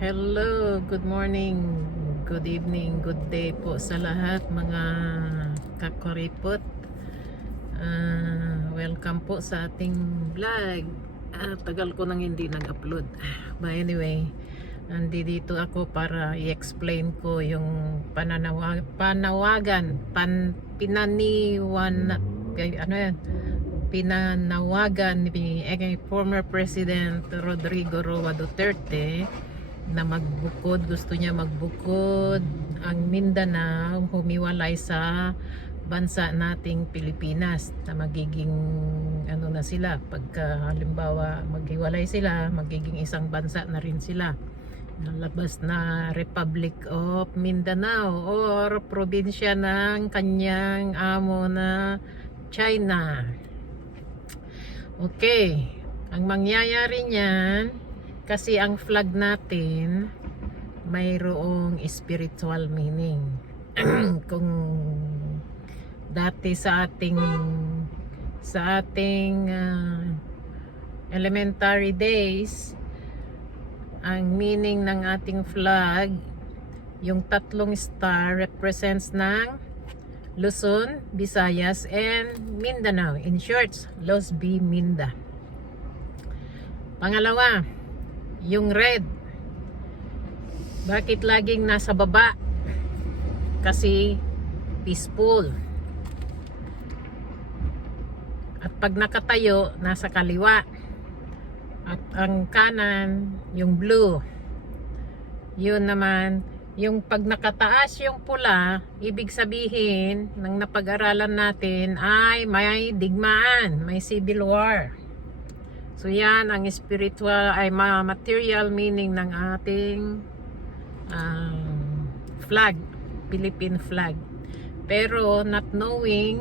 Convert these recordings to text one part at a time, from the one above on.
Hello, good morning, good evening, good day po sa lahat mga kakuripot. Welcome po sa ating vlog. Tagal ko nang hindi nag-upload. But anyway, nandito ako para i-explain ko yung pinanawagan ni former President Rodrigo Roa Duterte na gusto niya magbukod ang Mindanao, humiwalay sa bansa nating Pilipinas, na magiging ano na sila, pagka halimbawa maghiwalay sila, magiging isang bansa na rin sila, nalabas na Republic of Mindanao or probinsya ng kanyang amo na China. Okay, ang mangyayari niyan, kasi ang flag natin mayroong spiritual meaning. Kung dati sa ating elementary days, ang meaning ng ating flag, yung tatlong star represents ng Luzon, Visayas, and Mindanao. In short, Los B. Minda. Pangalawa, yung red. Bakit laging nasa baba? Kasi peaceful. At pag nakatayo, nasa kaliwa. At ang kanan, yung blue. Yun naman, yung pag nakataas yung pula, ibig sabihin ng napag-aralan natin ay may digmaan, may civil war. So yan ang spiritual ay material meaning ng ating flag, Philippine flag. Pero not knowing,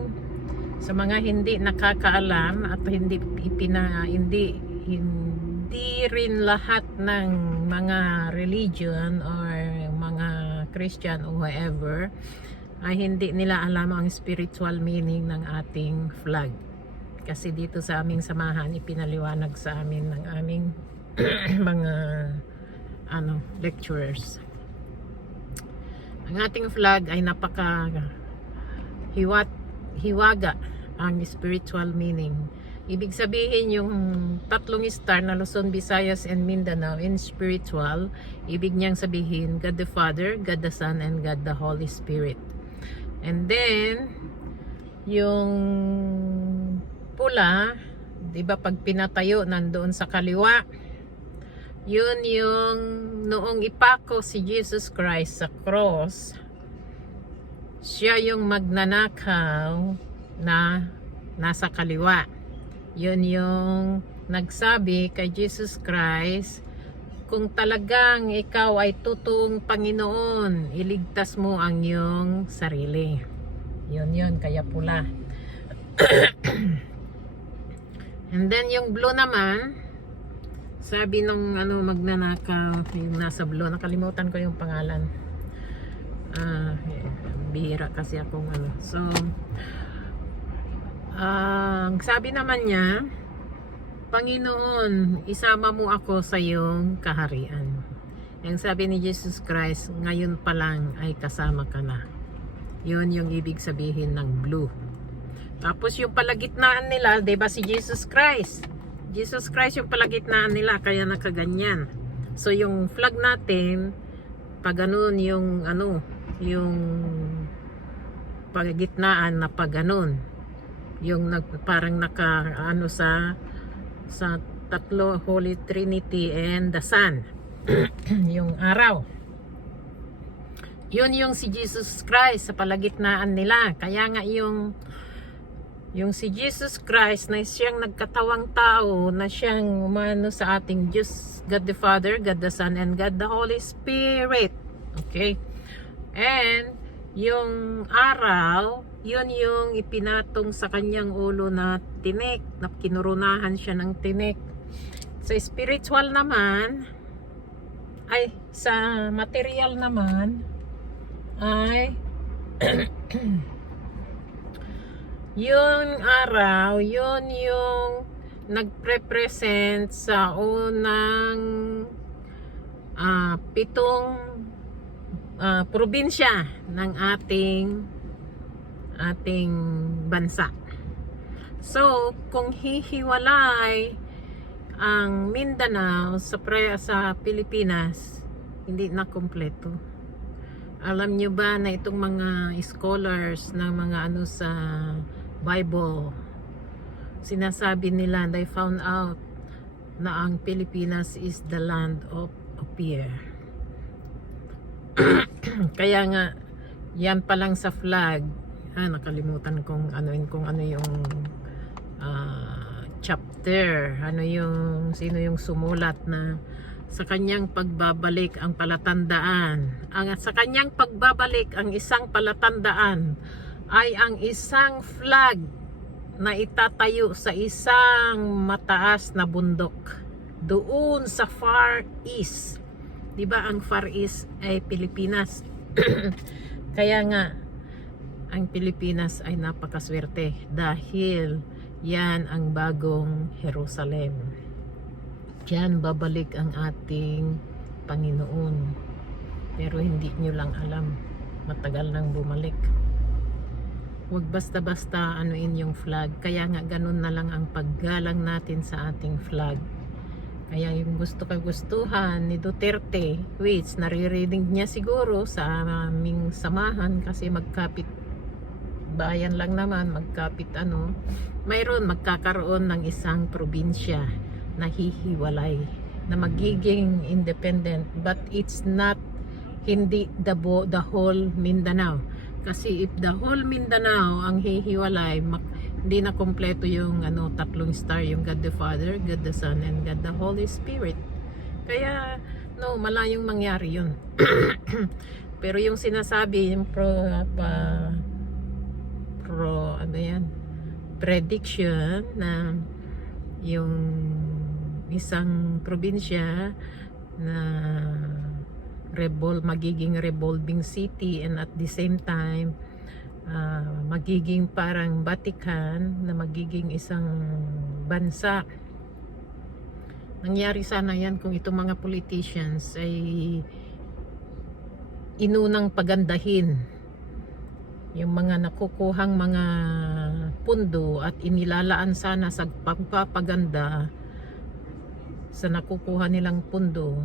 sa mga hindi nakakaalam at hindi rin lahat ng mga religion or mga Christian or whoever ay hindi nila alam ang spiritual meaning ng ating flag. Kasi dito sa aming samahan, ipinaliwanag sa amin ng aming mga lecturers. Ang ating flag ay napaka hiwaga ang spiritual meaning. Ibig sabihin yung tatlong star na Luzon, Visayas, and Mindanao in spiritual, ibig niyang sabihin God the Father, God the Son, and God the Holy Spirit. And then yung pula, 'di ba, pag pinatayo nandoon sa kaliwa, yun yung noong ipako si Jesus Christ sa cross, siya yung magnanakaw na nasa kaliwa. Yun yung nagsabi kay Jesus Christ, kung talagang ikaw ay totoong Panginoon, iligtas mo ang iyong sarili. Yun, kaya pula. And then yung blue naman, sabi ng magnanakaw, yung nasa blue, nakalimutan ko yung pangalan. Bihira kasi akong So, sabi naman niya, Panginoon, isama mo ako sa iyong kaharian. Yung sabi ni Jesus Christ, ngayon pa lang ay kasama ka na. Yun yung ibig sabihin ng blue. Tapos yung palagitnaan nila, 'di ba, si Jesus Christ? Jesus Christ yung palagitnaan nila, kaya nakaganyan. So yung flag natin, pag ganun yung yung palagitnaan na pag ganun, yung parang naka sa tatlo, Holy Trinity and the Son. Yung araw. Yun yung si Jesus Christ sa palagitnaan nila. Kaya nga yung si Jesus Christ na siyang nagkatawang tao, na siyang umano sa ating Diyos, God the Father, God the Son, and God the Holy Spirit. Okay? And yung araw, yun yung ipinatong sa kanyang ulo na tinik, na kinurunahan siya ng tinik. Sa spiritual naman, ay sa material naman, ay yung araw, yun yung nagre-present sa unang pitong probinsya ng ating bansa. So, kung hihiwalay ang Mindanao sa Pilipinas, hindi na kumpleto. Alam nyo ba na itong mga scholars ng mga ano sa Bible, sinasabi nila, they found out na ang Pilipinas is the land of fear. Kaya nga, yan pa lang sa flag, nakalimutan kung ano yung chapter, sino yung sumulat na sa kanyang pagbabalik ang palatandaan. Sa kanyang pagbabalik ang isang palatandaan ay ang isang flag na itatayo sa isang mataas na bundok doon sa Far East. 'Di ba ang Far East ay Pilipinas? Kaya nga ang Pilipinas ay napakaswerte dahil yan ang bagong Jerusalem. Diyan babalik ang ating Panginoon. Pero hindi nyo lang alam, matagal nang bumalik. Huwag basta-basta anuin yung flag. Kaya nga ganun na lang ang paggalang natin sa ating flag. Kaya yung gustuhan ni Duterte, which naririnig niya siguro sa aming samahan kasi magkapit bayan lang naman, magkapit mayroon magkakaroon ng isang probinsya na hihiwalay, na magiging independent, but it's not hindi the whole Mindanao. Kasi if the whole Mindanao ang hihiwalay, hindi na kompleto yung tatlong star, yung God the Father, God the Son, and God the Holy Spirit. Kaya malayong mangyari yun. Pero yung sinasabi, yung prediction na yung isang probinsya na magiging revolving city, and at the same time magiging parang Vatican, na magiging isang bansa. Nangyari sana yan kung itong mga politicians ay inunang pagandahin yung mga nakukuhang mga pundo at inilalaan sana sa pagpapaganda sa nakukuha nilang pundo.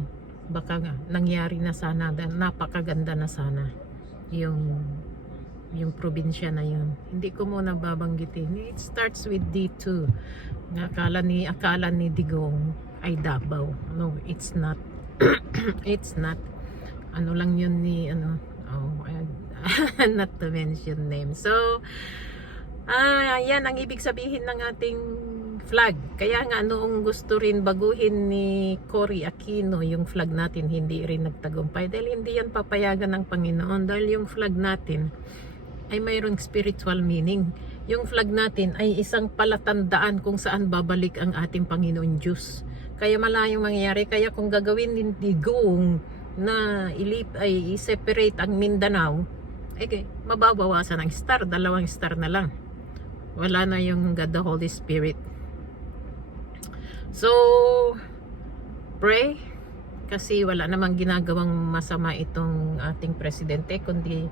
Baka nga nangyari na sana, napakaganda na sana yung probinsya na yun. Hindi ko muna babanggitin. It starts with D2. Akala ni Digong ay Davao. No, it's not. It's not. Lang yun ni not to mention name. So yan ang ibig sabihin ng ating flag. Kaya nga noong gusto rin baguhin ni Cory Aquino yung flag natin, hindi rin nagtagumpay dahil hindi yan papayagan ng Panginoon, dahil yung flag natin ay mayroong spiritual meaning. Yung flag natin ay isang palatandaan kung saan babalik ang ating Panginoon Diyos. Kaya malayong mangyayari. Kaya kung gagawin ni Digong na i-separate ang Mindanao, mababawasan ang star, 2 star na lang. Wala na yung God the Holy Spirit. So pray, kasi wala namang ginagawang masama itong ating presidente, kundi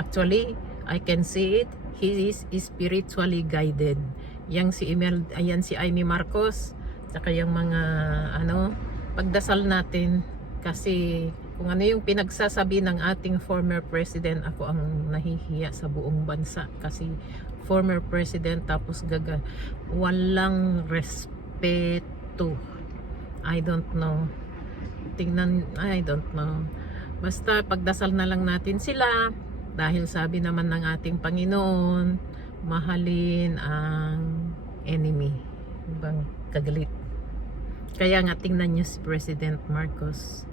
actually I can see it, he is spiritually guided. Ayan si Amy Marcos, saka yung mga pagdasal natin, kasi kung ano yung pinagsasabi ng ating former president, ako ang nahihiya sa buong bansa kasi former president tapos walang respeto. I don't know. I don't know. Basta pagdasal na lang natin sila, dahil sabi naman ng ating Panginoon, mahalin ang enemy, ibang kagalit. Kaya nga tingnan niyo si President Marcos,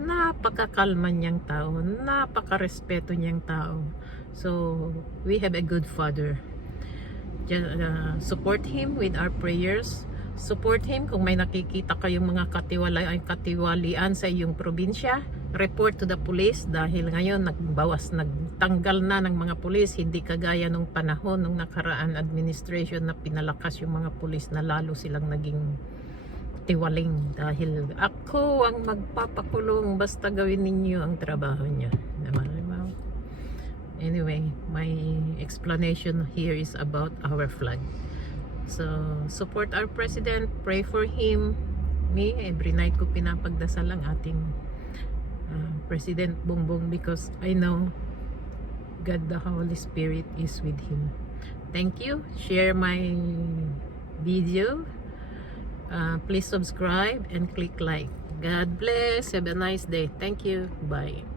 napakakalma niyang tao, napakarespeto niyang tao. So we have a good father. Support him with our prayers. Support him kung may nakikita kayong mga katiwalian sa iyong probinsya. Report to the police, dahil ngayon nagtanggal na ng mga police, hindi kagaya nung panahon ng nakaraan administration na pinalakas yung mga police na lalo silang naging magkatiwaling dahil ako ang magpapakulong basta gawin ninyo ang trabaho niya. Diba? Anyway, my explanation here is about our flag. So, support our president, pray for him. Me, every night ko pinapagdasal ang ating President Bongbong because I know God the Holy Spirit is with him. Thank you. Share my video. Please subscribe and click like. God bless. Have a nice day. Thank you. Bye.